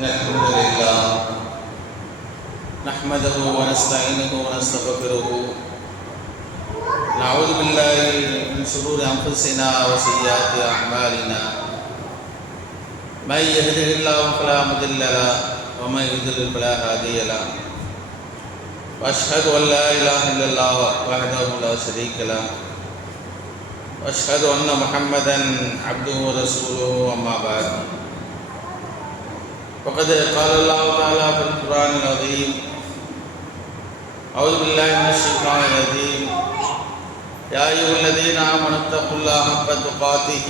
إن الحمد لله نحمده ونستعينه ونستغفره نعوذ بالله من شرور أنفسنا وسيئات أعمالنا من يهده الله فلا مضل له ومن يضلل فلا هادي له وأشهد أن لا إله إلا الله وحده لا شريك له وأشهد أن محمدا عبده ورسوله أما بعد فقد قال الله تعالى في القرآن العظيم أعوذ بالله من الشيطان الرجيم يا أيها الذين آمنوا اتقوا الله حق تقاته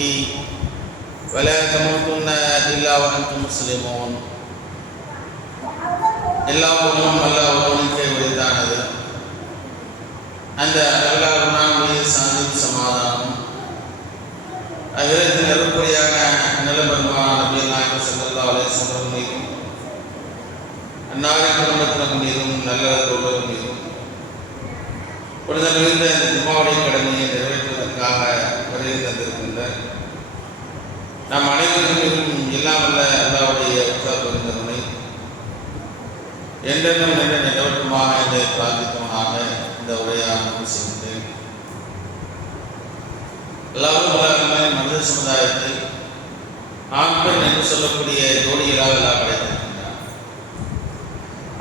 ولا تموتن إلا وأنتم مسلمون எல்லாவற்றும் அல்லாஹ் ஒருவனுக்கே உரித்தானது. அந்த அல்லாஹ்வுடைய சாந்தி சமாதானம் அகிலத்தின் அருள்புரியான நிலபெருமான நபி நாயகம் ஸல்லல்லாஹு அலைஹி வஸல்லம் மீதும் அன்னாரின் குடும்பத்தினர் மீதும் நல்ல தோழர்கள் மீதும் புனித மிகுந்த இந்த ஜும்மாவுடைய கடமையை நிறைவேற்றுவதற்காக வருகை தந்திருக்கின்ற நாம் அனைவரும் மீதும் எல்லாம் வல்ல அல்லாஹ்வுடைய உற்சாகத்தினை என்றென்றும் நின்று நிலவட்டுமாக என்று பிரார்த்தித்தவனாக இந்த உரையாக செய்கின்றேன். எல்லாரும் மனித சமுதாயத்தை ஆண் பெண் என்று சொல்லக்கூடிய ஜோடிகளாக எல்லாம் படைத்திருக்கின்றார்.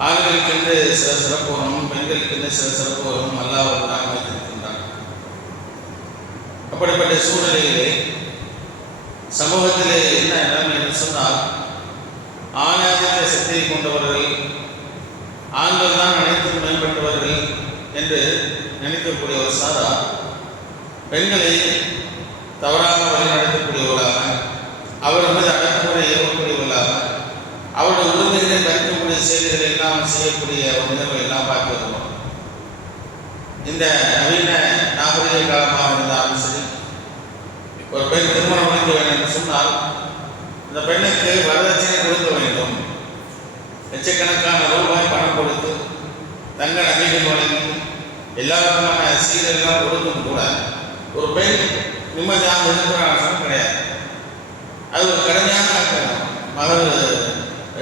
ஆண்களுக்கென்று சில சிறப்புகளும் பெண்களுக்கென்று சில சிறப்புகளும் அல்லாஹ் அமைத்திருக்கின்றார். அப்படிப்பட்ட சூழ்நிலையிலே சமூகத்திலே என்ன நிலைமை என்று சொன்னால், ஆணாதிக்க சக்தியை கொண்டவர்கள் ஆண்கள் தான் அனைத்தும் மேம்பட்டவர்கள் என்று நினைக்கக்கூடிய ஒரு சாரா பெண்களை தவறாக வழிநடத்தக்கூடியவர்களாக, அவர்கள் மீது அடக்குமுறை ஏற்பக்கூடியவர்களாக, அவருடைய உரிமைகளை கருக்கக்கூடிய செயல்களை எல்லாம் செய்யக்கூடிய ஒரு நிகழ்வை எல்லாம் பார்த்து வருவோம். இந்த நவீன நாகரிக காலமாக இருந்தாலும் சரி, ஒரு பெண் திருமணம் முடிக்க வேண்டும் என்று சொன்னால் இந்த பெண்ணுக்கு வரதட்சணை கொடுக்க வேண்டும். லட்சக்கணக்கான ரூபாய் பணம் கொடுத்து தங்க நகைகள் வழங்கி எல்லா விதமான சீரெல்லாம் கொடுத்தும் கூட ஒரு பெண் நிம்மதியாக இருக்கிறார்கள் கிடையாது. அது ஒரு கடமையாக மகள்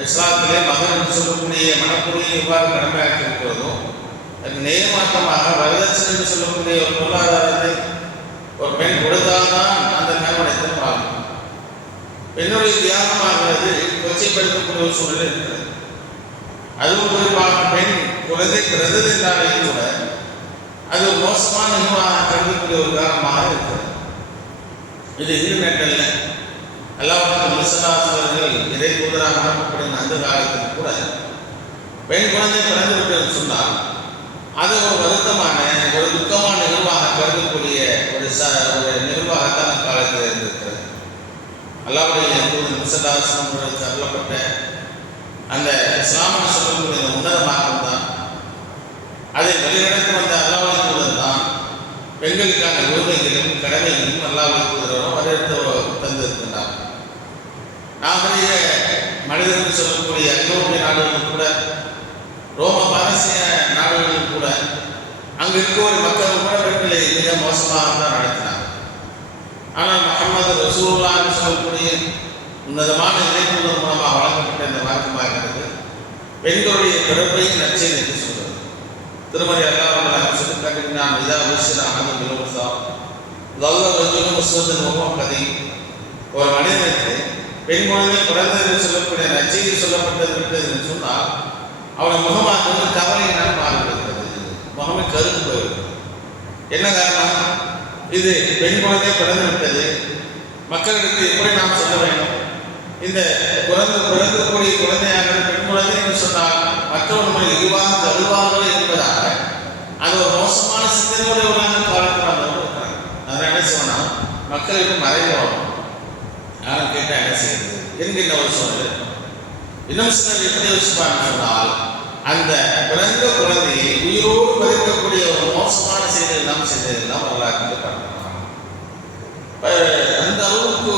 இஸ்லாத்திலே மகள் என்று சொல்லக்கூடிய மனக்குறியை எவ்வாறு கடமையாக்கி இருக்கிறதோ, அதுக்கு நேர்மாற்றமாக வரதட்சணை என்று சொல்லக்கூடிய ஒரு பொருளாதாரத்தை ஒரு பெண் கொடுத்தால்தான் அந்த கணவனத்தை வாழும். பெண்ணுடைய தியாகமாகிறது கொச்சைப்படுத்தக்கூடிய ஒரு சூழ்நிலை இருக்கிறது. அதுவும் குறிப்பாக பெண் குழந்தை பிறந்தது என்றாலே கூட அது ஒரு மோசமான நிகழ்வாக கருதக்கூடிய ஒரு காரணமாக இருக்கிறது. இது இன்டர்நெட்டில் அல்லாஹ்வுடைய முஸ்லிம்கள் இறை தூதராக அனுப்பப்படும் அந்த காலத்தில் கூட பெண் குழந்தை பிறந்து விட்டது சொன்னால் அது ஒரு வருத்தமான ஒரு துக்கமான நிகழ்வாக கருதக்கூடிய ஒரு நிகழ்வாகத்தான் அக்காலத்தில் இருந்திருக்கிறது. அல்லாஹ்வுடைய தூதர் முஸ்லிம்களுக்கு அருளப்பட்ட அந்த இஸ்லாமிய சொல்லக்கூடிய உன்னதமாக்கம் தான், அதை வழிநடத்தி வந்த அல்லாஹ்வுடைய தூதர் தான் பெண்களுக்கான உரிமைகளும் கடமைகளும் அல்லாஹ்வுடைய தூதரும் வரவேற்று தந்திருக்கின்றார். நாகரிக மனிதர்கள் சொல்லக்கூடிய ஐரோப்பிய நாடுகளும் கூட, ரோம பாரசீக நாடுகளிலும் கூட அங்கு இருக்கக்கூடிய மக்கள் கூட பெண்களை மிக மோசமாக தான் நடத்தினார். ஆனால் முஹம்மது ரசூலுல்லாஹ் சொல்லக்கூடிய உன்னதமான இறைத்தூதர் மூலமாக வழங்கப்பட்ட இந்த மார்க்கமாக இருக்கிறது பெண்களுடைய பிறப்பையும் நற்செய்தி என்று சொல்கிறது. திருமதி அல்லாஹ் சொல்லி காட்டினான், இதா விஷயம் அகமது விலோசா முஸ்லிம் முகமதி, ஒரு மனிதனுக்கு பெண் குழந்தை பிறந்தது என்று சொல்லக்கூடிய நற்செய்தி சொல்லப்பட்டது விட்டது என்று சொன்னால் அவனை முகமாக வந்து கவலையினால் மாறிவிடுகிறது, முகமே கருத்து போயிருக்கிறது. என்ன காரணம்? இது பெண் குழந்தை பிறந்து விட்டது, மக்களிடத்து எப்படி நாம் சொல்ல வேண்டும்? இந்த பிறந்தக்கூடிய குழந்தையாக பெண் குழந்தை என்று சொன்னால் மற்றவர்கள் இழிவாக கருவார்கள் என்பதாக அது ஒரு மோசமான சிந்தனையுடைய காலத்தில் இருக்கிறாங்க. அதனால் என்ன செய்யணும், மக்களுக்கு மறைவாகும். யாரும் கேட்டால் என்ன செய்யறது என்கின்ற ஒரு சூழ்நிலை. இன்னும் சிலர் எப்படி யோசிப்பாங்க சொன்னால், அந்த பிறந்த குழந்தையை உயிரோடு பதிக்கக்கூடிய ஒரு மோசமான செய்திகள் நாம் செய்ததெல்லாம் வரலாற்று பார்க்கலாம். அந்த அளவுக்கு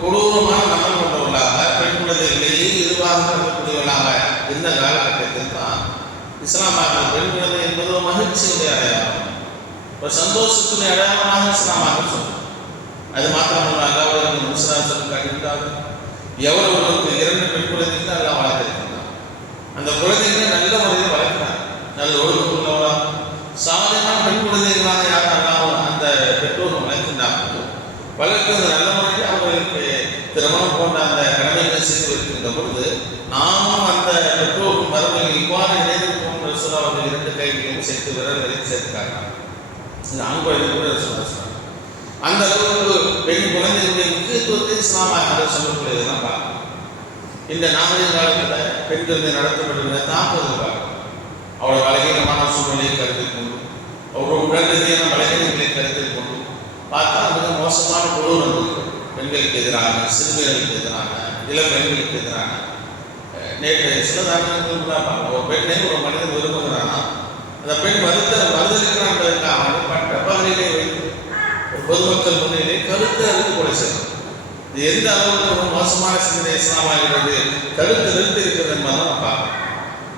கொடூரமான மனம் கொண்டவர்களாக பெண் குழந்தைகளையே இதுவாக இருக்கக்கூடியவர்களாக இந்த காலகட்டத்தில் தான் இஸ்லாமாக பெண் குழந்தை என்பது ஒரு மகிழ்ச்சியுடைய அடையாளம், ஒரு சந்தோஷத்துடைய அடையாளமாக இஸ்லாமாக சொல்லும். அது மாத்திரமல்ல, அல்லாஹ் முஸ்லிம் சொல்லி காட்டிவிட்டார்கள். எவரவர்களுக்கு 2 பெண் குழந்தைகள் அல்லாஹ் அந்த குழந்தைகளை நல்ல முறையில் வளர்க்கிறாங்க. நல்ல ஒழுக்கமுள்ளவரா சாதகமான பெண் குழந்தைகளாக யாரும் அந்த பெற்றோர்கள் வளர்க்கின்றார்கள். வளர்க்கிறது நல்ல முறையில் அவர்களுக்கு திருமணம் போன்ற அந்த கடமைகளை செய்து வைக்கின்ற பொழுது நாமும் அந்த பெற்றோர்கள் மரபுகள் இவ்வாறு இணைந்திருப்போம் என்று சொல்ல அவர்கள் 2 கைகளையும் சேர்த்து விரல்களையும் சேர்த்துக்காங்க. இது ஆண் குழந்தை கூட சொல்ல அந்த அளவுக்கு பெண் குழந்தைகளுடைய முக்கியத்துவத்தை இஸ்லாமாக சொல்லக்கூடியதெல்லாம் பார்க்கணும். இந்த நாகரிக காலத்தில் பெண்கள் நடத்தப்படுகிற தாக்குதல் பார்க்கணும். அவருடைய பலகீனமான சூழ்நிலையை கருத்தில் கொண்டு அவருடைய உடல் ரீதியான பலகீனங்களை கருத்தில் கொண்டு பார்த்தா மிக மோசமான கொடூரங்கள் பெண்களுக்கு எதிரான, சிறுமிகளுக்கு எதிரான, இளம் பெண்களுக்கு எதிரான. நேற்று சில தாக்கங்கள் ஒரு பெண்ணை ஒரு மனிதன் விரும்புகிறானா அந்த பெண் மறுதளிக்கிறான் பகுதியிலே வைத்து பொதுமக்கள் முன்னிலே கருத்து அறுத்து கொலை செய்யணும். இது எந்த அளவுக்கு ஒரு மோசமான சிந்தனை இஸ்லாமாகிறது, கருத்து நிறுத்தி இருக்கிறது என்பதான் பார்க்கணும்.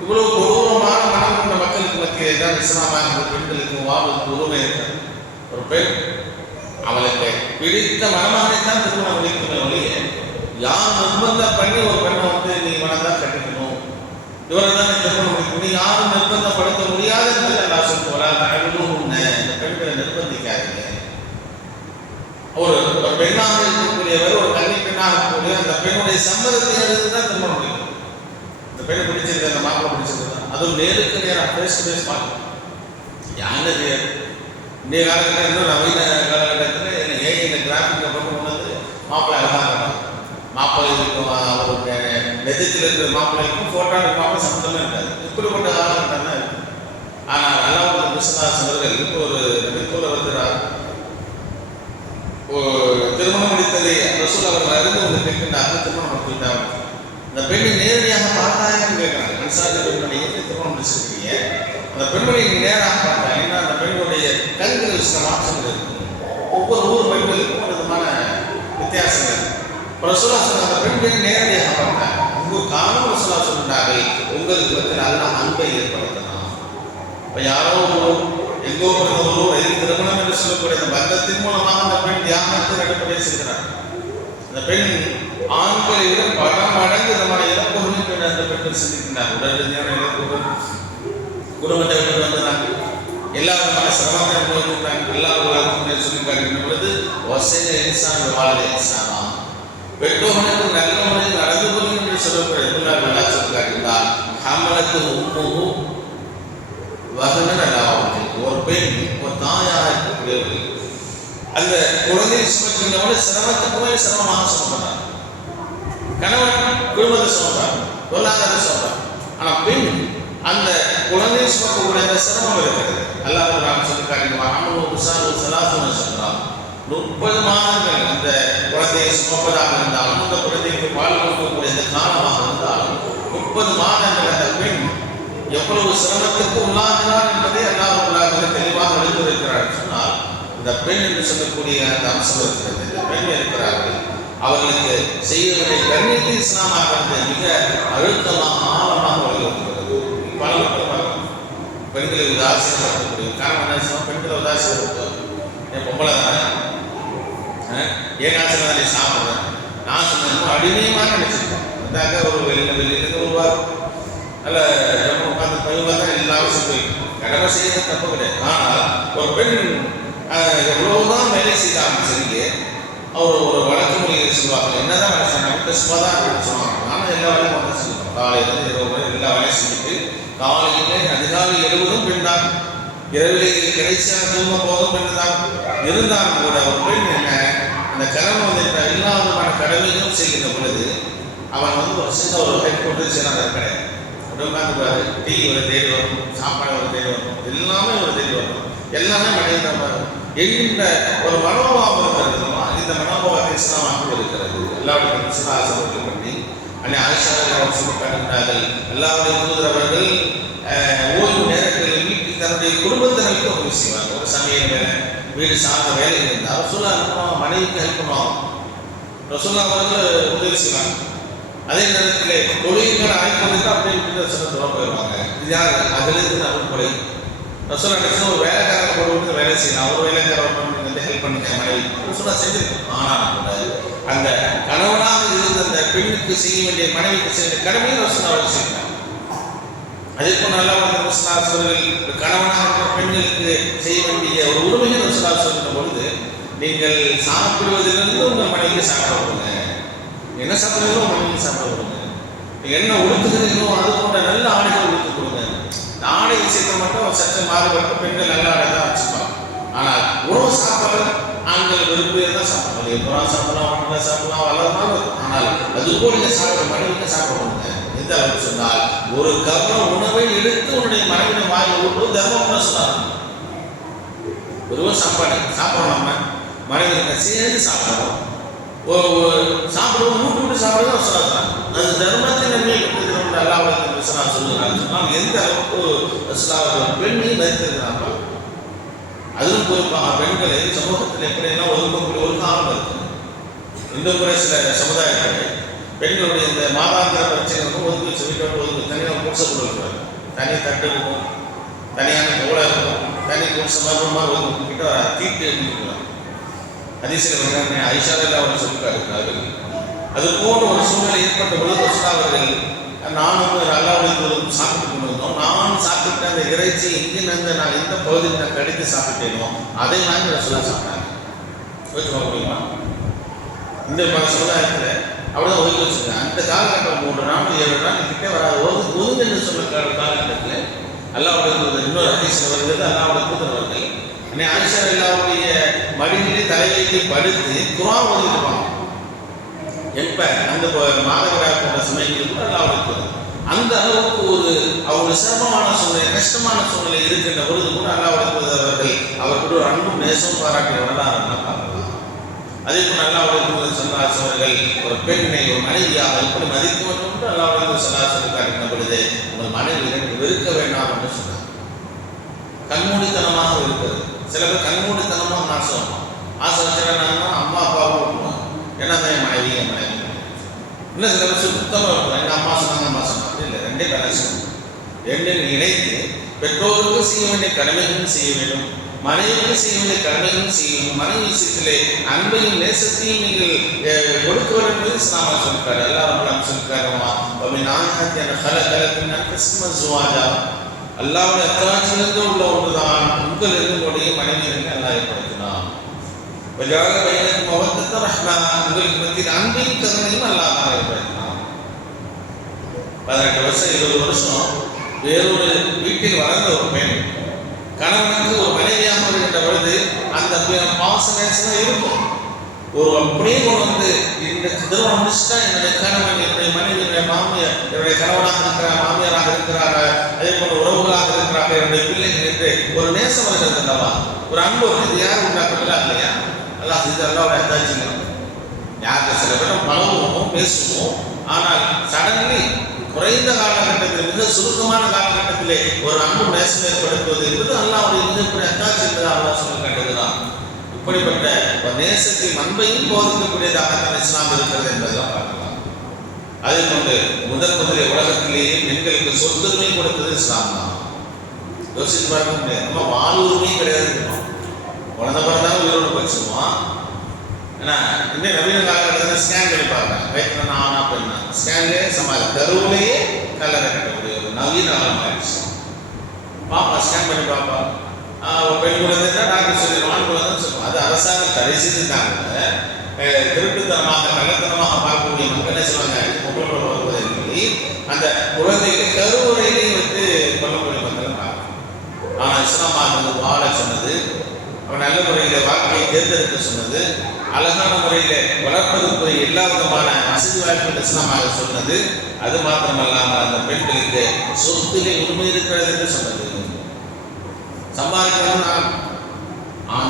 இவ்வளவு கொடூரமான மனம் கொண்ட மக்களுக்கு மத்தியிலே தான் இஸ்லாமாக பெண்களுக்கு வாழ்வதற்கு உரிமை இருக்கிறது. ஒரு பெண் அவளுக்கு பிடித்த மணமகனைத்தான் திருமணம் முடிக்கிற ஒழிய யார் நிர்பந்தம் பண்ணி ஒரு பெண்ணை வந்து நீ மனதான் கட்டிக்கணும், இவரை தான் நீ திருமணம் முடிக்கணும், நீ யாரும் நிர்பந்தப்படுத்த முடியாது என்பதை எல்லாம் சொல்லுவாங்க. இந்த பெண்களை நிர்பந்திக்காதீங்க. ஒரு பெண்ணாக இருக்கக்கூடியவர், ஒரு கல்வி பெண்ணாக இருக்கக்கூடிய அந்த பெண்ணுடைய சம்மதத்தை எடுத்து தான் திருமணம் முடிக்கணும். இந்த பெண்ணை பிடிச்சிருக்கு, அந்த மாப்பிள்ளை பிடிச்சிருக்கு தான், அதுவும் நேருக்கு நேரம் ஃபேஸ் டு ஃபேஸ் பார்க்கணும். யாருன்னு தெரியாது. இன்றைய காலத்தில் இன்னும் நவீன காலகட்டத்தில் ஏஐயில் கிராஃபிக்கை போட்டு கொண்டு மாப்பிள்ளை அழகாக இருக்காங்க. மாப்பிள்ளைக்கும் அவருடைய நெஜத்தில் இருக்கிற மாப்பிள்ளைக்கும் ஃபோட்டோ எடுப்பாமல் சம்மந்தமே இருக்காது. இப்படிப்பட்ட காலகட்டம் தான் இருக்குது. ஆனால் அல்லாஹ் முஸ்லிம் அவர்கள் ஒரு நபித்தோடு வருகிறார். திருமணம் முடித்ததை ரசூல் அவர்கள் அறிந்து வந்து கேட்கின்றார்கள், திருமணம் முடித்துவிட்டார். அந்த பெண்ணை நேரடியாக பார்த்தாங்கன்னு கேட்குறாங்க. அன்சாரி பெண்மணி எப்படி திருமணம் முடிச்சிருக்கீங்க? அந்த பெண்மணி நேராக பார்த்தாங்க. ஏன்னா அந்த பெண்களுடைய கண்களில் சில மாற்றங்கள் இருக்கும். ஒவ்வொரு ஊர் பெண்களுக்கும் ஒரு விதமான வித்தியாசங்கள். ரசூலா சொன்ன அந்த பெண்களை நேரடியாக பார்த்தாங்க. ஒவ்வொரு காலம் ரசூலா சொல்கிறார்கள், உங்களுக்கு பற்றி நல்ல அன்பை ஏற்படுத்தலாம். இப்போ யாரோ எங்கோ ஒரு ரயில் திருமணம் என்று சொல்லக்கூடிய அந்த பந்தத்தின் மூலமாக அந்த பெண் தியாகத்தை அடிப்படையில் செய்கிறார். அந்த பெண் ஆண்களை விட பல மடங்கு விதமான இழப்புகளும் அந்த பெண்கள் சிந்திக்கின்றார். உடல் ரீதியான இழப்புகள், குடும்பத்தை விட்டு வந்தாங்க, எல்லா விதமான சிரமத்தை அனுபவிக்கிறாங்க. எல்லா உலகத்தையும் சொல்லி காட்டுகின்ற பொழுது வசைய இன்சான் வாழ இன்சானா பெற்றோர்களுக்கு நல்ல முறையில் நடந்து கொள்ளும் என்று சொல்லக்கூடிய சொல்லி காட்டுகிறார். ஹமலத்து உம்முஹு வகனன் அல்லாஹ். ஒரு பெண் ஒரு தாயாக இருக்கக்கூடியவர்கள் அந்த குழந்தையை சுமக்கின்றவரை சிரமத்துக்கு மேல் சிரமமாக சுமக்கிறார். கணவன் குடும்பத்தை சுமப்பார், பொருளாதார சுமப்பார். ஆனால் பெண் அந்த குழந்தையை சுமக்கக்கூடிய அந்த சிரமம் இருக்கிறது. அல்லாஹ் சொல்லி காட்டுகிறார். 30 மாதங்கள் அந்த குழந்தையை சுமப்பதாக இருந்தாலும், அந்த குழந்தைக்கு பால் கொடுக்கக்கூடிய அந்த காலமாக இருந்தாலும் 30 மாதங்கள் அந்த பெண் எவ்வளவு சிரமத்திற்கு உள்ளாகிறார் என்பதை அல்லாஹ் தெளிவாக எடுத்துரைக்கிறார். சொன்னால் இந்த பெண் என்று சொல்லக்கூடிய அந்த அம்சம் இருக்கிறது. இந்த பெண் இருக்கிறார்கள், அவர்களுக்கு செய்ய வேண்டிய கண்ணியத்தை இஸ்லாமாக மிக அழுத்தமாக ஆழமாக வலியுறுத்துகிறது. பல மக்கள் பெண்களை உதாசீனப்படுத்தக்கூடிய காரணம் என்ன? பெண்களை உதாசீனப்படுத்துவார். என் பொம்பளை தானே, ஏகாசனம் தானே சாப்பிட்றேன், நான் சொன்ன அடிமையமாக நினைச்சிருக்கேன். அதாக ஒரு வெளியிலிருந்து வருவார், நல்ல உட்காந்து பையன் தான் எல்லா விஷயம் போய்க்கும். கடமை செய்ய தப்பு கிடையாது. ஆனால் ஒரு பெண் எவ்வளவுதான் வேலை செய்தாலும் சரிங்க, அவர் ஒரு வழக்கு மொழியை சொல்லுவாங்க. என்னதான் வேலை செய்யணும், நமக்கு சும்மாதான் அப்படின்னு சொல்லுவாங்க. நானும் எல்லா வேலையும் வந்து சொல்லுவேன். காலையிலேருந்து இரவு வரை எல்லா வேலையும் செஞ்சுட்டு காலையிலே அதிகாலை எழுவதும் பெண் தான், இரவிலே கடைசியாக தூங்கும் போதும் பெண் தான். இருந்தாலும் கூட ஒரு பெண் என்ன அந்த கணவன் வந்து எல்லா விதமான கடமைகளும் செய்கின்ற பொழுது அவன் வந்து ஒரு சின்ன ஒரு ஹெட் போட்டு செய்யறாங்க கிடையாது. உட்காந்து டீ ஒரு தேடி வரணும், சாப்பாடு ஒரு தேடி வரணும், எல்லாமே ஒரு தேடி வரணும், எல்லாமே மனிதன் என்கின்ற ஒரு மனோபாவம் இருக்கிறது. இந்த மனோபாவத்தை இஸ்லாமாக இருக்கிறது. எல்லாருடைய ஆசைப்பட்டு பண்ணி அன்னை ஆயிஷா சொல்லி காட்டுகிறார்கள். எல்லாருடைய தூதரவர்கள் ஓய்வு நேரங்களில் வீட்டில் தன்னுடைய குடும்பத்தினருக்கு உதவி செய்வாங்க. ஒரு சமையல் வேலை, வீடு சார்ந்த வேலை இருந்தால் ரசூலா அனுப்புவாங்க, மனைவிக்கு ஹெல்ப் பண்ணுவாங்க, ரசூலா அவர்கள் உதவி செய்வாங்க. அதே நேரத்தில் தொழில்கள் ஆய்வுக்கு அப்படியே ரசூலா போயிடுவாங்க. இது யார்? அதிலிருந்து அனுப்பலை ரசூலா நினைச்சு ஒரு வேலைக்காரர் போட்டு வேலை செய்யலாம், ஒரு வேலைக்காரர் வந்து ஹெல்ப் பண்ணிக்க மனைவி ரசூலா செஞ்சிருக்கோம். ஆனால் கூட அந்த கணவனாக இருந்த அந்த பெண்ணுக்கு செய்ய வேண்டிய, மனைவிக்கு செய்ய வேண்டிய கடமையை ரசூலா அவர்கள் செய்யலாம். அதே போல் நல்லா அவர்கள் கணவனாக இருக்கிற பெண்களுக்கு செய்ய வேண்டிய ஒரு உரிமையை சொல்கிற பொழுது, நீங்கள் சாப்பிடுவதிலிருந்து உங்கள் மனைவிக்கு சாப்பிட விடுங்க. என்ன சாப்பிடுறீங்களோ உங்கள் மனைவிக்கு சாப்பிட விடுங்க. நீங்கள் என்ன உடுத்துகிறீங்களோ அது போன்ற நல்ல ஆடைகள் உடுத்து கொடுங்க. ஆடை விஷயத்தை மட்டும் சற்று மாறுபட்டு பெண்கள் நல்ல ஆடை தான் வச்சுப்பாங்க. ஆனால் உணவு சாப்பாடு ஆண்கள் விரும்பியே தான் சாப்பிடணும். எப்போ சாப்பிடலாம், ஒன்றை சாப்பிடலாம், வளரலாம். ஆனால் அதுபோல் நீங்கள் சாப்பிட மனைவிக்கு சாப்பிடுவாங்க. எந்த அளவுக்கு சொன்னால், ஒரு கவனம் உணவை எடுத்து உன்னுடைய மனைவியை வாங்கி விட்டு தர்மம்னு சொன்னாங்க. ஒருவர் சாப்பிடணும், நம்ம மனைவி சேர்ந்து சாப்பிடணும். சாப்பிடுவோம் மூட்டு விட்டு சாப்பிடுறது சொன்னாங்க. அது தர்மத்தின் நன்மை அல்லாஹ் சொல்லுகிறாங்க. எந்த அளவுக்கு பெண்ணை வைத்திருக்கிறாங்க. அதுவும் குறிப்பாக பெண்களை சமூகத்தில் எப்படியெல்லாம் ஒதுக்கக்கூடிய ஒரு காலம் இருக்கு. இன்றும் கூட சில சமுதாயத்தில் பெண்களுடைய இந்த மாதாந்திர பிரச்சனைகளுக்கும் ஒதுக்கி சொல்லிட்டு ஒதுக்கி தனியாக குடிசை கொடுக்கிறார். தனி தட்டு இருக்கும், தனியான கோலை இருக்கும், தனி குடிசை மருத்துவமாக ஒதுக்கிட்டு தீட்டு எழுதிக்கிறார். அதிசய ஐஷாவில் அவர் சொல்லிக்காருக்கிறார்கள். அது போன்ற ஒரு சூழ்நிலை ஏற்பட்ட பொழுது அவர்கள் நானும் அல்லாவுடைய சாப்பிட்டு கொண்டு வந்தோம். நான் சாப்பிட்டு அந்த இறைச்சி எங்கிருந்து நான் எந்த பகுதியில் நான் கடித்து சாப்பிட்டேனோ அதை வாங்கி ரசூலா சாப்பிட்டாங்க. யோசிச்சு முடியுமா? இந்த சமுதாயத்தில் அப்படிதான் ஒதுக்கி வச்சுருக்கேன். அந்த காலகட்டம் 3 நாள் 7 நாள் கிட்டே வராது. ஒதுங்கு என்று சொல்ல காலகட்டத்தில் அல்லாவுடைய இன்னொரு அதிசயம் வருகிறது. அல்லாவுடைய தூதரவர்கள் ஆயிஷா அல்லாவுடைய மடியிலே தலைவைத்து படுத்து குர்ஆன் ஓதிருப்பாங்க. எப்ப அந்த மாதவிடாய் போன்ற சமயங்களுக்கு கூட அல்லாவுடைய அந்த அளவுக்கு ஒரு அவங்க சிரமமான சூழ்நிலை, கஷ்டமான சூழ்நிலை இருக்கின்ற பொழுது கூட அல்லாவுடைய அவர்கள் அவர்கள் ஒரு அன்பும் நேசம் பாராட்டிய வரலாறுன்னா பார்க்கலாம். அதே போல் அல்லாவுடைய சல்லாசவர்கள் ஒரு பெண்ணை ஒரு மனைவியாக எப்படி மதிக்க வேண்டும் என்று அல்லாவுடைய சல்லாசவர்கள் காட்டின பொழுது உங்கள் மனைவி வெறுக்க வேண்டாம் என்று சொன்னார். கண்மூடித்தனமாக இருக்கிறது. சில பேர் கண்மூடித்தனமாக ஆசை வச்சுருந்தாங்கன்னா அம்மா அப்பாவும் விட்டுருவாங்க. ஏன்னா என் மனைவி இன்னும் சில பேர் சுத்தமாக இருக்கும். எங்கள் அம்மா சொன்னாங்க, அம்மா சொன்னாங்க. இல்லை, ரெண்டே பேலன்ஸ். ரெண்டையும் இணைத்து பெற்றோருக்கு செய்ய வேண்டிய கடமைகளும் செய்ய வேண்டும், மனைவிக்கு செய்ய வேண்டிய கடமைகளும் செய்யணும். மனைவி விஷயத்திலே அன்பையும் நேசத்தையும் நீங்கள் கொடுக்க வேண்டும் என்பது இஸ்லாமா சொல்லிருக்காரு. எல்லாரும் சொல்லிருக்காருமா நாயகத்தியான கலப்பின் சுவாஜா அல்லாவுடைய அத்தாட்சியிலிருந்து உள்ள ஒன்றுதான் உங்களிருந்து மனைவியர்கள் அல்லா ஏற்படுத்தினான். உங்களுக்கு மத்தியில் அன்பையும் கருணையும் அல்லாஹ் ஏற்படுத்தினான். 18 வருஷம் 20 வருஷம் வேறொரு வீட்டில் வளர்ந்த ஒரு பெண் கணவனுக்கு ஒரு மனைவியாக இருக்கின்ற பொழுது அந்த பாச நேசம் இருக்கும். ஒரு அப்படியே கொண்டு வந்து இந்த திருமணம் முடிச்சுட்டா என்னுடைய கணவன், என்னுடைய மனைவி, என்னுடைய மாமியார், என்னுடைய கணவனாக இருக்கிறார், மாமியாராக இருக்கிறார், அதே போல உறவுகளாக இருக்கிறார்கள், என்னுடைய பிள்ளைகள் என்று ஒரு நேசம் வருகிறது அல்லவா? ஒரு அன்பு இது யாரும் உண்டாக்குறதா இல்லையா? அல்லாஹ் இது அல்லாவுடைய அத்தாட்சிகள். யாருக்கு சில பேரும் பழகுவோம் பேசுவோம், ஆனால் சடன்லி குறைந்த காலகட்டத்தில் மிக சுருக்கமான காலகட்டத்திலே ஒரு அன்பு நேசம் ஏற்படுத்துவது என்பது அல்லாவுடைய மிகப்பெரிய அத்தாட்சி என்பதை அல்லாஹ் சொல்லி காட்டுகிறான். இப்படிப்பட்ட நேசத்தின் அன்பையும் போதிக்கக்கூடியதாக இஸ்லாம் இருக்கிறது என்பதெல்லாம் பார்க்கலாம். அதே போன்று முதலிய உலகத்திலேயே பெண்களுக்கு சொத்துரிமை கொடுத்தது இஸ்லாம் தான். யோசித்து பார்க்க முடியாது. நம்ம வாழ்வுரிமையும் கிடையாது. குழந்தை பிறந்தாலும் உயிரோடு போச்சுருவோம். ஏன்னா இன்னும் நவீன காலகட்டத்தில் ஸ்கேன் பண்ணி பார்க்குறாங்க. வயிற்றுல ஆனா பெண்ணா ஸ்கேன்லேயே சமாளி கருவிலேயே கல்லறை கட்டக்கூடிய ஒரு நவீன காலம் ஆயிடுச்சு. பாப்பா ஸ்கேன் பண்ணி பாப்பா பெண் குழந்தை தான் டாக்டர் சொல்லிடுவான், குழந்தைன்னு சொல்லுவோம். அது அரசாங்கம் தடை செஞ்சுட்டாங்க. திருட்டுத்தனமாக கள்ளத்தனமாக பார்க்கக்கூடிய மக்கள் என்ன சொல்லுவாங்க, பொம்பளை வருவதை சொல்லி அந்த குழந்தைக்கு கருவுரையிலையும் வந்து கொல்லக்கூடிய மக்களை பார்க்கணும். ஆனால் இஸ்லாமாக வந்து வாழ சொன்னது, அவன் நல்ல முறையில் வாழ்க்கையை தேர்ந்தெடுக்க சொன்னது, அழகான முறையில் வளர்ப்பதற்குரிய எல்லா விதமான வசதி வாய்ப்புகள் இஸ்லாமாக சொன்னது. அது மாத்திரமல்லாமல் அந்த பெண்களுக்கு சொத்திலே உரிமை இருக்கிறது என்று சொன்னது. சம்பாதிக்கணும்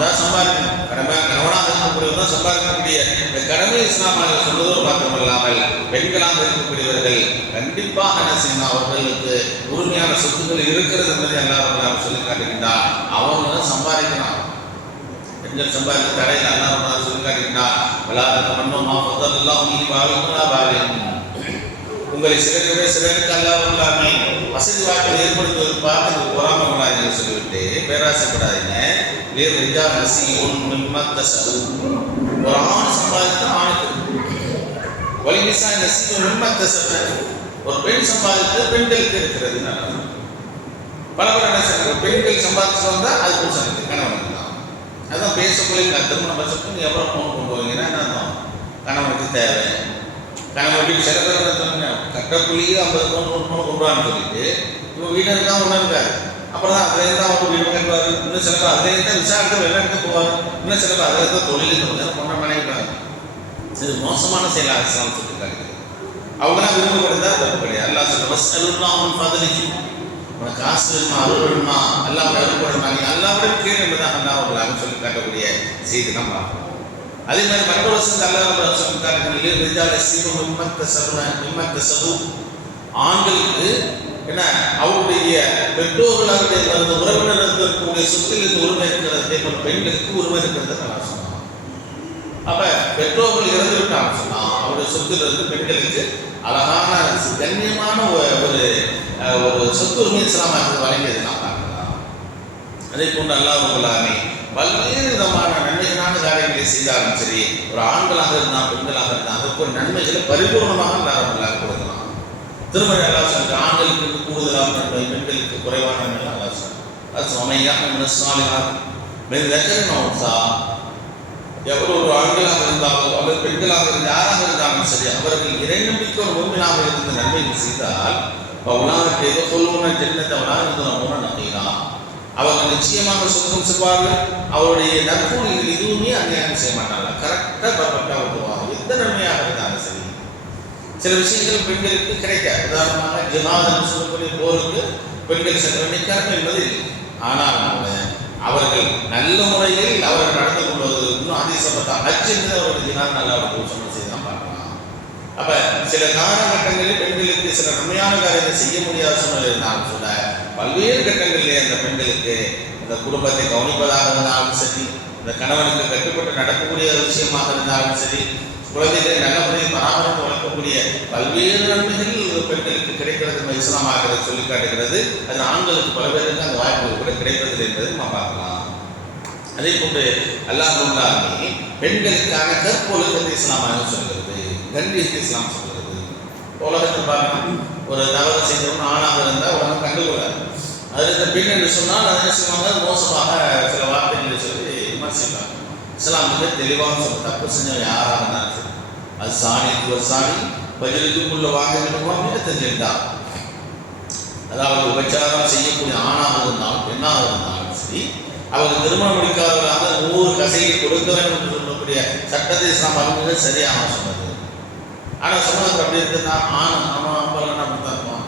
தான் சம்பாதிக்கணும், கணவனாக இருக்கக்கூடியவர்கள் சம்பாதிக்கக்கூடிய இந்த கடமை இஸ்லாமாக சொல்வதோடு மாத்திரமல்லாமல் பெண்களாக இருக்கக்கூடியவர்கள் கண்டிப்பாக என்ன செய்யணும், அவர்களுக்கு உரிமையான சொத்துக்கள் இருக்கிறது என்பதை எல்லாரும் சொல்லி காட்டுகின்றார். அவங்க சம்பாதிக்கணும், பெண்கள் சம்பாதிக்க தடையில் எல்லாம் சொல்லி காட்டுகின்றார். உங்களை சிலருக்கு அல்லாமே வசதி வாய்ப்பை ஏற்படுத்துவது பார்த்து பொறாமப்படாதீங்கன்னு சொல்லிவிட்டு பேராசைப்படாதீங்க. ஒரு ஆண் சம்பாதித்த ஆணுக்கு வலிமிசா ஒரு பெண் சம்பாதித்து பெண்களுக்கு இருக்கிறது. பல பேர் என்ன செய்யறாங்க, பெண்கள் சம்பாதிச்சு வந்தால் அது புருஷனுக்கு கணவனுக்கு தான். அதுதான் பேசக்குள்ள திருமணம் பட்சத்துக்கு நீங்கள் எவ்வளோ ஃபோன் கொண்டு போவீங்கன்னா என்ன அர்த்தம், கணவனுக்கு தேவை. கணவன் சில பேர் என்ன சொன்னாங்க, கட்டக்குள்ளேயே 50 ஃபோன் 100 ஃபோன் கொண்டு வான்னு சொல்லிட்டு இப்போ வீடு இருக்கா ஒன்றும் இருக்காது. அப்புறம் தான் அதுலேருந்து தான் அவங்க வீடு கட்டுவார். இன்னும் சில பேர் அதுலேருந்து தான் விசாரிக்க வெள்ளம் எடுத்து போவார். இன்னும் சில பேர் அதில் தான் தொழில் கொண்டு நினைக்கிறாங்க. இது மோசமான செயலாக இஸ்லாம் சொல்லியிருக்காங்க. அவங்களாம் விரும்பப்படுறதா தப்பு கிடையாது. அல்லாஹ் சொல்ல வஸ்அலுல்லாஹ் மின் ஃபத்லிஹி, உனக்கு காசு வேணுமா அருள் வேணுமா அல்லாஹ் அருள்படுமா நீ அல்லாஹ்விட கேள் என்பதாக அல்லாஹ் சொல்லி காட்டக்கூடிய செய்தி தான் பார்க்கணும். அதே மாதிரி மற்றொரு வருஷத்துக்கு அல்லாஹ் சொல்லி காட்டுகிறது, ஆண்களுக்கு என்ன அவருடைய பெற்றோர்களாக இருந்த உறவினர் இருக்கக்கூடிய சொத்திலிருந்து உரிமை இருக்கிறது, அதே போல பெண்களுக்கு உரிமை இருக்கிறது நல்லா சொன்னாங்க. அப்ப பெற்றோர்கள் இறந்து விட்டாங்க சொன்னா அவருடைய சொத்திலிருந்து பெண்களுக்கு அழகான கண்ணியமான ஒரு சொத்துரிமை இஸ்லாமாக்கு வழங்கியது நாம் பார்க்கலாம். அதே போன்று அல்லாஹ் பல்வேறு விதமான நன்மைகளான காரியங்களை செய்தாலும் சரி, ஒரு ஆண்களாக இருந்தால் பெண்களாக இருந்தால் அதற்கு ஒரு நன்மைகளை பரிபூர்ணமாக அல்லாஹ் கொடுக்கலாம். திருமண அல்லாஹ் சொல்ற ஆண்களுக்கு கூடுதலான நன்மை, பெண்களுக்கு குறைவான நன்மை அல்லாஹ் சொல்றார். அது சமையாக எவ்வளவு ஒரு ஆண்களாக இருந்தாலும் அவர் பெண்களாக இருந்து யாராக இருந்தாலும் சரி, அவர்கள் இறை நம்பிக்கை ஒரு முன்பினாக இருந்த நன்மைகள் செய்தால் உலகத்தை ஏதோ சொல்லுவோம்னா ஜென்னத்தை அவனாக நம்பினா அவங்க நிச்சயமாக சொந்தம் செல்வார்கள். அவருடைய நற்கூலிகள் எதுவுமே அநியாயம் செய்ய மாட்டாங்க, கரெக்டாக பர்ஃபெக்டாக விடுவாங்க. எந்த நன்மையாக இருந்தாலும் சரி. சில விஷயங்கள் பெண்களுக்கு கிடைக்காது. உதாரணமாக ஜிஹாத் சொல்லக்கூடிய போருக்கு பெண்கள் செல்ல வேண்டிய கடமை என்பது இல்லை. ஆனால் அவர்கள் நல்ல முறையில் அவர்கள் நடந்து கொள்வது இன்னும் அதிசப்பட்ட ஹஜ் என்று அவர்கள் ஜிஹாத் நல்லா சொன்ன செய்து தான் பார்க்கலாம். அப்ப சில காலகட்டங்களில் பெண்களுக்கு சில நன்மையான காரியத்தை செய்ய முடியாத சூழ்நிலை இருந்தாலும் சொல்ல பல்வேறு கட்டங்களிலே அந்த பெண்களுக்கு இந்த குடும்பத்தை கவனிப்பதாக இருந்தாலும் சரி, இந்த கணவனுக்கு கட்டுப்பட்டு நடக்கக்கூடிய விஷயமாக இருந்தாலும் சரி, குழந்தைகளை நல்ல முறையில் பராமரித்து வளர்க்கக்கூடிய பல்வேறு நன்மைகள் பெண்களுக்கு கிடைக்கிறது இஸ்லாமாக சொல்லி காட்டுகிறது. அது ஆண்களுக்கு பல பேருக்கு அந்த வாய்ப்புகள் கூட கிடைப்பதில்லை என்பதை நம்ம பார்க்கலாம். அதே போன்று அல்லாஹ் பெண்களுக்கான கற்பொழுக்கத்தை இஸ்லாமாக சொல்கிறது, கண்ணியத்தை இஸ்லாம் சொல்கிறது. உலகத்தில் பார்க்கணும், ஒரு தவறு செய்தவன் ஆணாக இருந்தால் உலகம் கண்டுகொள்ளாது. அது பெண் என்று சொன்னால் அதை செய்வாங்க மோசமாக சில வார்த்தைகளை சொல்லி விமர்சிப்பாங்க. இஸ்லாம் மிக தெளிவாக சொல்ல, தப்பு செஞ்சவன் யாராக இருந்தாலும் சரி, அது சாணி பதிலுக்குள்ள வாங்க மிக தெரிஞ்சிருந்தான். அதாவது விபச்சாரம் செய்யக்கூடிய ஆணாக இருந்தாலும் பெண்ணாக இருந்தாலும் சரி, அவங்க திருமணம் முடிக்காதவர்களாக 100 கசையை கொடுக்க வேண்டும் என்று சொல்லக்கூடிய சட்டத்தை இஸ்லாம் மிக சரியாக சொன்னது. ஆனால் சமூகத்தில் அப்படி இருக்குன்னா ஆமாம் ஆம்பளைன்னா அப்படி தான் இருப்பான்,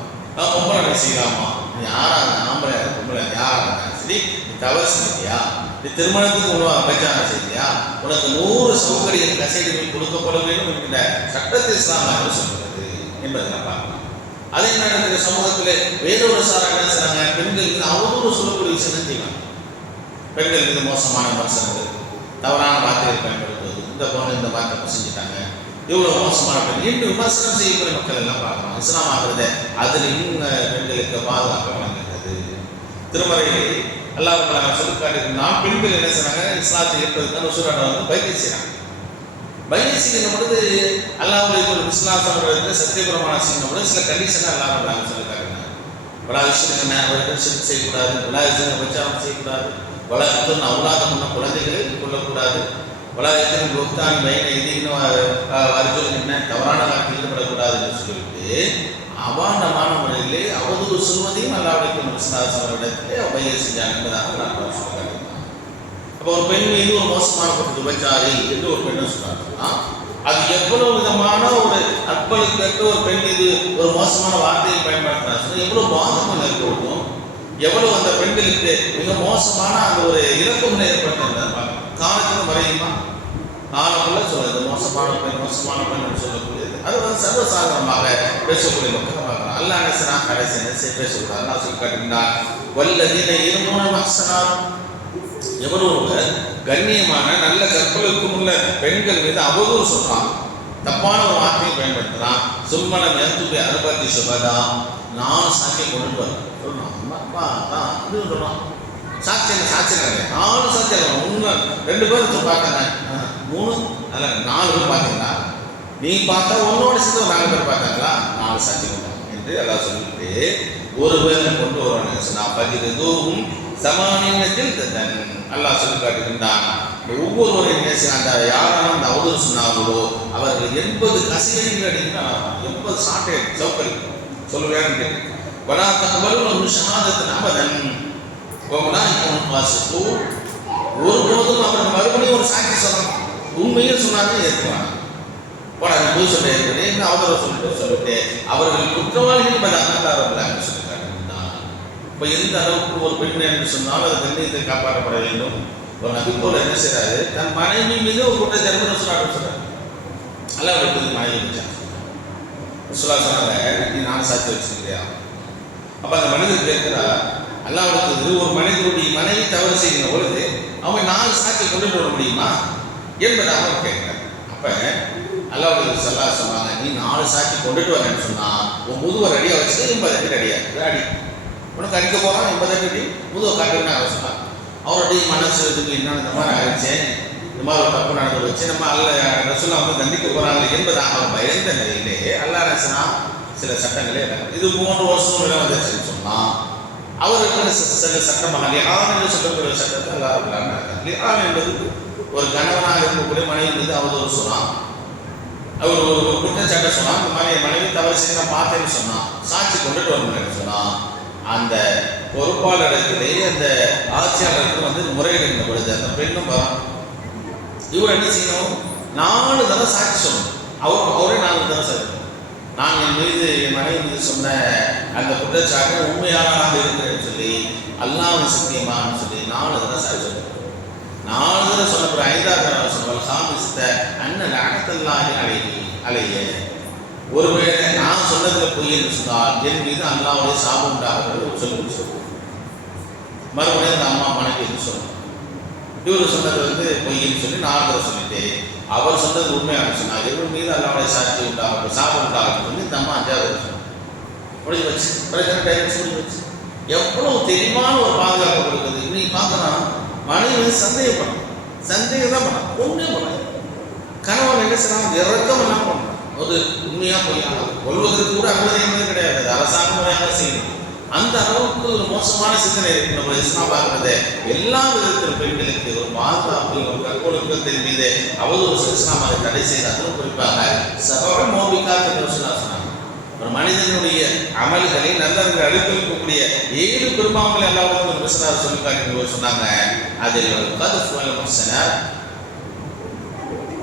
பொம்பளை செய்யலாமா, நீ யாராக ஆம்பளை பொம்பளை யாராக சரி, நீ தவறு செஞ்சியா, நீ திருமணத்துக்கு விபச்சாரம் செய்தியா, உனக்கு 100 சௌகரிய கசைகள் கொடுக்கப்பட வேண்டும் என்கிற சட்டத்தை இஸ்லாமாக சொல்கிறது என்பதை நான் பார்க்கலாம். அதே நேரத்தில் சமூகத்தில் வேறொரு சாராக என்ன செய்றாங்க, பெண்களுக்கு அவதூறு சொல்லக்கூடிய விஷயம் செய்வாங்க. பெண்கள் மீது மோசமான விமர்சனங்கள், தவறான வார்த்தைகளை பயன்படுத்துவது, இந்த பொண்ணு இந்த வார்த்தை செஞ்சுட்டாங்க, இவ்வளோ மோசமான பெண் என்று விமர்சனம் செய்யக்கூடிய மக்கள் எல்லாம் பார்க்கலாம். இஸ்லாம் ஆகிறது அதில் இன்னும் பெண்களுக்கு பாதுகாப்பு வழங்குகிறது. திருமறையில் அல்லாஹ் சொல்லி காட்டியிருந்தால் பெண்கள் என்ன செய்றாங்க, இஸ்லாத்தை ஏற்பதற்கான உசுராட பைக்கை செய்கிறாங்க. பைக்கை செய்கிற பொழுது அல்லாஹ்வுடைய ஒரு விஸ்வாசம் சத்தியபுரமான செய்கிற பொழுது சில கண்டிஷனாக அல்லாஹ் சொல்லி காட்டினாங்க. பல விஷயம் அவர்கள் சிறு செய்யக்கூடாது, பல விபச்சாரம் செய்யக்கூடாது, வளர்த்து அவுலாத முன்ன குழந்தைகளை கொள்ளக்கூடாது, வளர்த்து ஒத்தானி வயனை எதிர்னு அர்ஜுன் என்ன தவறான வார்த்தை ஈடுபடக்கூடாது என்று சொல்லிவிட்டு அபாண்டமான முறையிலே அவதூறு சொல்வதையும் அல்லாஹ்வுடைய விசுவாசத்திலே பையை செஞ்சாங்க என்பதாக நான் சொல்லுகிறேன். அப்போ ஒரு பெண் மீது ஒரு மோசமான விபச்சாரி என்று ஒரு பெண்ணை சொல்றாங்கன்னா அது எவ்வளவு விதமான ஒரு அற்பளுக்கு ஒரு பெண் மீது ஒரு மோசமான வார்த்தையை பயன்படுத்தினா எவ்வளவு பாதகம் ஏற்படுத்தும், எவ்வளவு அந்த பெண்களுக்கு மிக மோசமான அந்த ஒரு இறப்புகளை ஏற்படுத்த காலத்துக்கு வரையுமா காலக்குள்ள சொல்றது மோசமான பெண் சொல்லக்கூடியது. அது சர்வசாதாரணமாக பேசக்கூடிய மக்கள் பார்க்கலாம். அல்லாஹ் என்ன கடைசி பேசக்கூடாது. நான் சொல்லி காட்டுகின்றார், வல்லதீன இருமுன மஹ்சனாத், எவரோ ஒருவர் கண்ணியமான நல்ல கற்பலுக்கும் உள்ள பெண்கள் மீது அவதூறு சொல்றான், தப்பான ஒரு வார்த்தையை பயன்படுத்துறான், சும்மனம் எந்தூபி அனுபத்தி சுபதா, நான் சாட்சியை கொண்டு வரேன் சொல்றான். சாட்சியம் 4 சாட்சியம், 2 பேர் பார்த்தாங்க, 3 அதில் 4 பேர் பார்த்தீங்களா, நீ பார்த்தா உன்னோட சேர்த்து 4 பேர் பார்த்தாங்களா, 4 சாட்சியம். என்று எல்லாம் சொல்லிட்டு ஒருவர் கொண்டு வருவாங்க சொன்னா பதினதும் சமானியத்தில் தன் அல்லாஹ் சொல்லி காட்டுகின்றான். ஒவ்வொருவரையும் அந்த யாராலும் அந்த அவதூறு சொன்னார்களோ அவர்கள் 80 கசிவெறிகள் அடிங்கன்னா 80 சாட்டை சவுக்கடி சொல்லுவேன். வடாத்தவரும் ஷஹாதத்தின் அபதன் ஒருபோதும் அவர்கள் மறுபடியும் ஒரு சாட்சி சொல்லணும். உண்மையில் சொன்னாலும் ஏற்றுவாங்க. போய் சொல்ல அவதூறு சொல்லிட்டு அவர்கள் குற்றவாளிகள் என்பதாக சொல்லிட்டாங்க. இப்போ எந்த அளவுக்கு ஒரு பெண் என்று சொன்னால் அது கண்ணியத்தை காப்பாற்றப்பட வேண்டும். ஒரு நபி போல என்ன செய்யறாரு, தன் மனைவி மீது ஒரு குற்றச்சாட்டு சொல்றாரு. அல்லாஹ் மனைவி சொன்னாங்க, நீ நான் சாட்சி வச்சுக்கிறியா? அப்ப அந்த மனிதர் கேட்கிறா, அல்லாஹ்வுக்கு ஒரு மனிதனுடைய மனைவி தவறு செய்கிற பொழுது அவன் 4 சாட்சி கொண்டு வர முடியுமா என்பதாக அவர் கேட்கிறார். அப்ப அல்லாஹ் சொன்னாங்க, நீ 4 சாட்சி கொண்டுட்டு வரேன்னு சொன்னா உன் முதுவர் அடியை வச்சு 80 அடி அடியாது அடி. உனக்கு அடிக்க போறான் 80 அடி முதுவை காட்டுன்னு அவர் சொன்னார். அவருடைய மனசு இதுக்கு என்ன இந்த மாதிரி ஆயிடுச்சேன், இந்த மாதிரி ஒரு தப்பு நடந்து வச்சு நம்ம ரசூலா வந்து தண்டிக்க போறாங்க என்பதாக அவர் பயந்த நிலையிலே அல்லாஹ் ரசனா சில சட்டங்களே இது 3 வருஷம் வந்துச்சுன்னு சொன்னா அவருக்கு சில சட்டமாக லிஆன் என்று சொல்லக்கூடிய சட்டத்தை அல்லாஹ் இருக்கிறாங்க. லிஆன் என்பது ஒரு கணவனாக இருக்கக்கூடிய மனைவி மீது அவதூறு சொன்னான், அவர் ஒரு குற்றச்சாட்டை சொன்னா, இந்த மாதிரி மனைவி தவறு செய்ய நான் பார்த்தேன்னு சொன்னா சாட்சி கொண்டுட்டு வரணும்னு சொன்னா அந்த பொறுப்பாளர்களுக்கு அந்த ஆட்சியாளருக்கு வந்து முறையிடுகின்ற பொழுது அந்த பெண்ணும் இவர் என்ன செய்யணும், 4 தடவை சாட்சி சொல்லணும். அவரே 4 தடவை சொல்லணும். நான் என் மீது என் மனைவி மீது சொன்ன அந்த குற்றச்சாட்டு உண்மையானதாக இருக்கிறேன்னு சொல்லி அல்லாஹ்வின் சத்தியமானு சொல்லி 4 தடவை சாட்சி சொல்லணும். 4 தடவை சொன்ன 5ஆவது தடவை சொன்னால் காமித்த அண்ணன் அனத்தல்லாஹி அலைய ஒருவேளை நான் சொன்னதுல பொய் என்று சொன்னால் என் மீது அல்லாஹ்வுடைய சாபம் உண்டாகிறது சொல்லி மறுபடியும் அந்த அம்மா மனைவி என்று சொன்னார். இவர் சொன்னது வந்து பொய்ன்னு சொல்லி 4 தடவை சொல்லிட்டு அவர் சொன்னது உண்மையான சொன்னார். இவர் மீது அல்லாஹ்வுடைய சாட்சி உண்டாகும் சாபம் உண்டாகும் சொல்லி இந்த அம்மா 5ஆவது சொன்னார். முடிஞ்சு வச்சு பிரச்சனை டைம் சொல்லி வச்சு எவ்வளவு தெளிவான ஒரு பாதுகாப்பு கொடுக்குது. இன்னைக்கு பார்க்கலாம் மனைவி சந்தேகம் தான் பண்ண ஒன்றே பண்ண கணவன் என்ன செய்யலாம் இறக்கம் எல்லாம் பண்ண ஒரு உண்மையாக பொய்யாக கொள்வதற்கு கூட அனுமதி என்பது கிடையாது. அரசாங்க முறையாக செய்யணும். அந்த அளவுக்கு ஒரு மோசமான சிந்தனை இருக்கு. நம்ம இஸ்லாம் பார்க்கறது எல்லா விதத்திலும் பெண்களுக்கு ஒரு பாதுகாப்பு ஒரு கற்பொழுக்கத்தின் மீது அவதூறு இஸ்லாம் அதை தடை செய்து அதுவும் குறிப்பாக சகோட மோபிக்காக சொன்னாங்க. ஒரு மனிதனுடைய அமல்களை நல்லவர்கள் அழுப்பிக்கக்கூடிய 7 பெரும்பாவங்களை எல்லாருக்கும் விசனார் சொல்லிக்காட்டு சொன்னாங்க. அதில்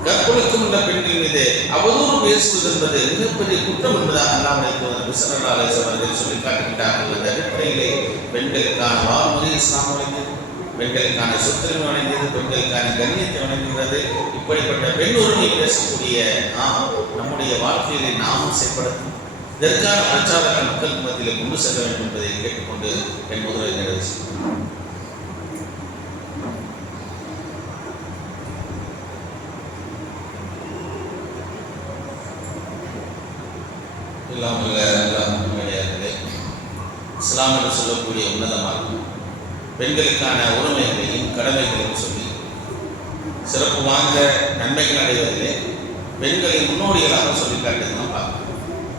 கற்பொழுக்கும் உள்ள பெண்கள் மீது அவதூறு பேசுவது என்பது மிகப்பெரிய குற்றம் என்பதாக அல்லாஹ் விசனார் சொல்லி காட்டுகின்றார்கள். அந்த அடிப்படையிலே பெண்களுக்கான வாழ்முறை இஸ்லாம் வழங்கியது, பெண்களுக்கான சொத்துரிமை வழங்கியது, பெண்களுக்கான கண்ணியத்தை வழங்குகிறது. இப்படிப்பட்ட பெண் உரிமை பேசக்கூடிய நம்முடைய வாழ்க்கையை நாமும் செயல்படுத்தும் இதற்கான பிரச்சாரத்தை மக்கள் மத்தியில் கொண்டு செல்ல வேண்டும் என்பதை கேட்டுக்கொண்டு என் முதலை நிறைவு செய்கிறேன். இஸ்லாம் என்று சொல்லக்கூடிய உன்னதமாக பெண்களுக்கான உரிமைகளையும் கடமைகளையும் சொல்லி சிறப்பு வாய்ந்த நன்மைகள் அடைவதிலே பெண்களை முன்னோடிகளாக சொல்லி காட்டுதான் பார்க்கணும்.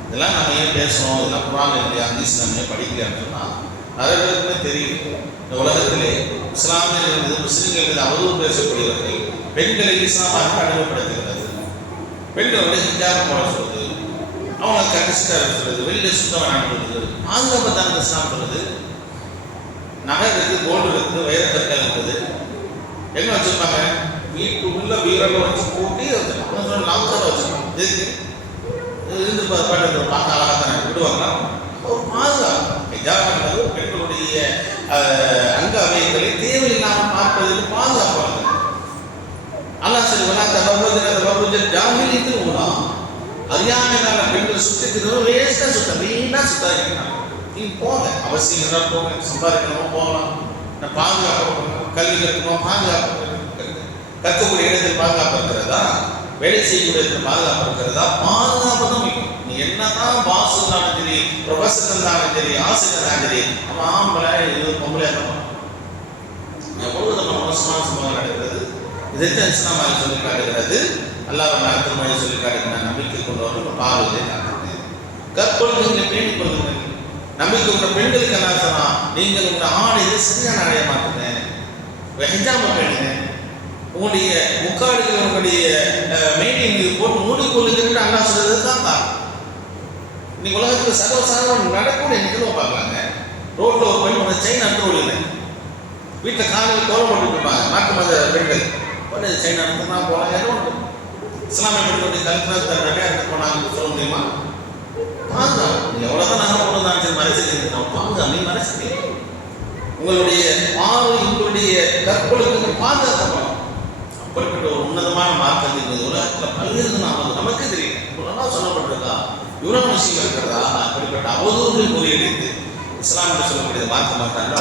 இதெல்லாம் நம்ம ஏன் பேசணும், இதெல்லாம் குர்ஆன் இல்லையா ஹதீஸ் நம்ம படிக்கலைன்னு சொன்னால் நிறைய பேருக்குமே தெரியும். இந்த உலகத்திலே இஸ்லாமியர்கள் மீது முஸ்லிம்கள் மீது அவதூறு பேசக்கூடியவர்கள் பெண்களை இஸ்லாமாக அடிமைப்படுத்துகிறது. பெண்களோட ஹிஜாப் போட சொல்றது, அவங்க கண்டிஸ்டாக சொல்றது, வெளியில் சுத்தம் வேணாம்னு பாதுகாப்பு தான் இஸ்லாம் சொல்றது. நகை இருக்குது, கோல்டு இருக்குது, வைரக்கற்கள் இருக்குது, எங்க வச்சிருப்பாங்க வீட்டு உள்ள வீரரை வச்சு கூட்டி வச்சிருக்காங்க, லாக்கரை வச்சிருக்காங்க. எதுக்கு இருந்து பார்த்து அழகாக தானே விடுவாங்க. ஒரு பாதுகாப்பு ஹிஜாப் என்பது பெண்களுடைய அங்க அவயங்களை தேவையில்லாமல் பார்ப்பதற்கு பாதுகாப்பாக அல்லாஹ் சரி வளர்த்த ஜாகிலியத்து உண்டா அறியாமையான பெண்கள் சுற்றிக்கிறோம் வேஸ்டா சுத்த வீணா சுத்தாங்க. நீங்க போங்க, அவசியம் இருந்தால் போங்க, சம்பாதிக்கணுமோ போகலாம், பாதுகாப்பு கல்வி கற்கணுமோ பாதுகாப்பு கற்கக்கூடிய இடத்தில் பாதுகாப்பு இருக்கிறதா, வேலை செய்யக்கூடிய இடத்துல பாதுகாப்பு இருக்கிறதா, பாதுகாப்பு தான் முக்கியம். நீ என்னதான் பாஸ் இருந்தாலும் சரி, ப்ரொஃபஸர் இருந்தாலும் சரி, ஆசிரியர் இருந்தாலும் சரி, அவன் ஆம்பளை இது பொம்பளை இருக்கலாம். எவ்வளவு நம்ம மோசமான சம்பவம் நடக்கிறது. இதைத்தான் இஸ்லாம் சொல்லி காட்டுகிறது. அல்லாஹ் திருமணம் சொல்லி காட்டுகிற நம்பிக்கை கொண்டு வரணும் பார்வையை காட்டுகிறது. கற்பொழுதுகளை பேணிக் கொள்வது நம்பிக்கை உள்ள பெண்களுக்கு என்ன சொன்னா, நீங்கள் உங்கள் ஆடையை சரியான ஆடைய மாட்டுங்க, ஹிஜாப பேணுங்க, உங்களுடைய முக்காடுகள் உங்களுடைய மெயின்டைன் போட்டு மூடிக்கொள்ளுங்கன்னு அல்லாஹ் சொல்றது தான் தான். இன்னைக்கு உலகத்தில் சர்வசாதாரணம் நடக்கும் நிகழ்வு பார்க்கலாங்க. ரோட்டில் ஒரு பெண் ஒரு செயின் அறுத்து ஓடுங்க, வீட்டில் காலையில் கோலம் போட்டு இருப்பாங்க மாற்று மத பெண்கள், ஒரு செயின் அறுத்துனா போகலாம். ஏதோ ஒன்று இஸ்லாமிய பெண்களுடைய கல்வியாக நிறையா எடுத்து போனாங்கன்னு சொல்ல முடியுமா? பாதுகாப்பு. நீங்கள் எவ்வளோதான் நகரம் கொண்டு தான் சரி மறைச்சிருக்கீங்க, பாதுகாப்பு. நீ மறைச்சிட்டீங்க, உங்களுடைய பார்வை உங்களுடைய கற்பொழுக்கு பாதுகாக்கப்படும். அப்படிப்பட்ட ஒரு உன்னதமான மார்க்கத்தின் உலகத்தில் பல்வேறு நமக்கே தெரியும். இவ்வளோ சொல்லப்பட்டிருக்கா, இவ்வளோ விஷயம் இருக்கிறதா? அப்படிப்பட்ட அவதூறுகள் முறியடித்து இஸ்லாம் என்று சொல்லக்கூடிய மார்க்க மாட்டாங்க.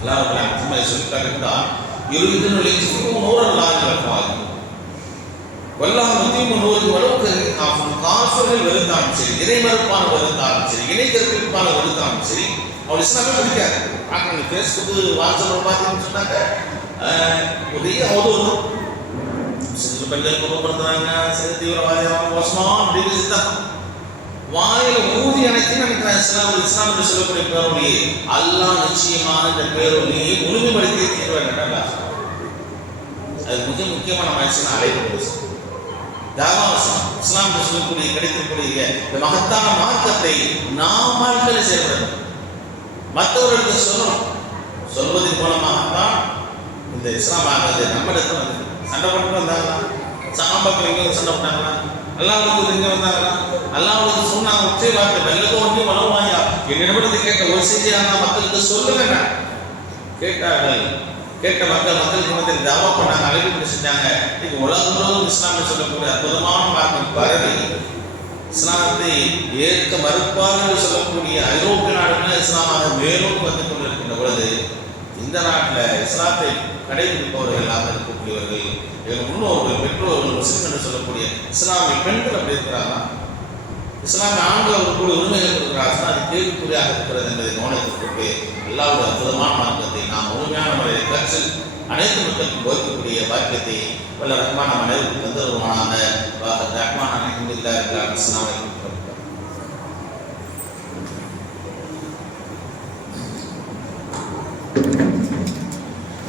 அல்லாஹ் சும்மா சொல்லிட்டாருன்னா இருபது நூறல்லாகும் வல்லாஹ் முத்தியும் நூறு அளவுக்கு காஃபிர்கள் வெறுத்தாலும் சரி, இறைமறுப்பான வெறுத்தாலும் சரி, இணைக்கற்பிற்பான வெறுத்தாலும் சரி, அவர் இஸ்லாமே பிடிக்காது. பார்க்கணும் ஃபேஸ்புக்கு வாட்ஸ்அப்பில் பார்த்தீங்கன்னு சொன்னாங்க ஒரே அவதூறு. சில பெண்கள் குணப்படுத்துறாங்க, சில தீவிரவாதியாக மோசமாக அப்படின்னு சித்தம் வாயில ஊதி அணைக்குன்னு நினைக்கிறேன். இஸ்லாம் என்று சொல்லக்கூடிய பேரொழியை அல்லாஹ் நிச்சயமாக இந்த பேரொழியை முழுமைப்படுத்தி தீர்வேன். அது மிக முக்கியமான மனுஷன் அழைப்பு தாவாசம் இஸ்லாம் என்று சொல்லக்கூடிய கிடைக்கக்கூடிய இந்த மகத்தான மார்க்கத்தை நாம் வாழ்க்கையில் செயல்படணும், மற்றவர்களுக்கு சொல்லணும். சொல்வதன் மூலமாகத்தான் இந்த இஸ்லாம் ஆனது நம்மிடத்தில் வந்து சண்டை போட்டு வந்தாங்களா, சாம்பாக்கு எங்கே சண்டை போட்டாங்களா, அல்லாஹ்வுக்கு எங்கே வந்தாங்களா, அல்லாஹ்வுக்கு சொன்னாங்க ஒற்றை வார்த்தை வெள்ளதோ ஒன்றி வளவாயா என்னிடமிருந்து கேட்க ஒரு செய்தியாக மக்களுக்கு சொல்லுங்க. கேட்டார்கள், கேட்ட மக்களுக்கு வந்து தாவா பண்ணாங்க, அழைப்பு செஞ்சாங்க. இன்னைக்கு உலகம் முழுவதும் இஸ்லாமில் சொல்லக்கூடிய அற்புதமான மார்க்கம் பரவி இஸ்லாமத்தை ஏற்க மறுப்பார்கள் சொல்லக்கூடிய ஐரோப்பிய நாடுகள் இஸ்லாமாக மேலும் வந்து கொண்டிருக்கின்ற பொழுது இந்த நாட்டில் இஸ்லாத்தை கடைபிடிப்பவர்கள் இருக்கக்கூடியவர்கள், எங்கள் முன்னோர்கள், பெற்றோர்கள், முஸ்லிம் என்று சொல்லக்கூடிய இஸ்லாமிய பெண்கள் அப்படி இருக்கிறாங்கன்னா, இஸ்லாமிய ஆண்கள் ஒரு கூட உரிமைகள் இருக்கிறார்கள், அது கேள்விக்குறியாக இருக்கிறது என்பதை கவனத்திற்கு அல்லாஹ்வுடைய அற்புதமான மார்க்கத்தை நாம் முழுமையான முறையில் கற்று அனைத்து மக்களுக்கும் போதிக்கக்கூடிய பாக்கியத்தை வல்ல ரஹ்மான் மனைவி தந்தருமானாக ரஹ்மான் அனைத்து இஸ்லாமிய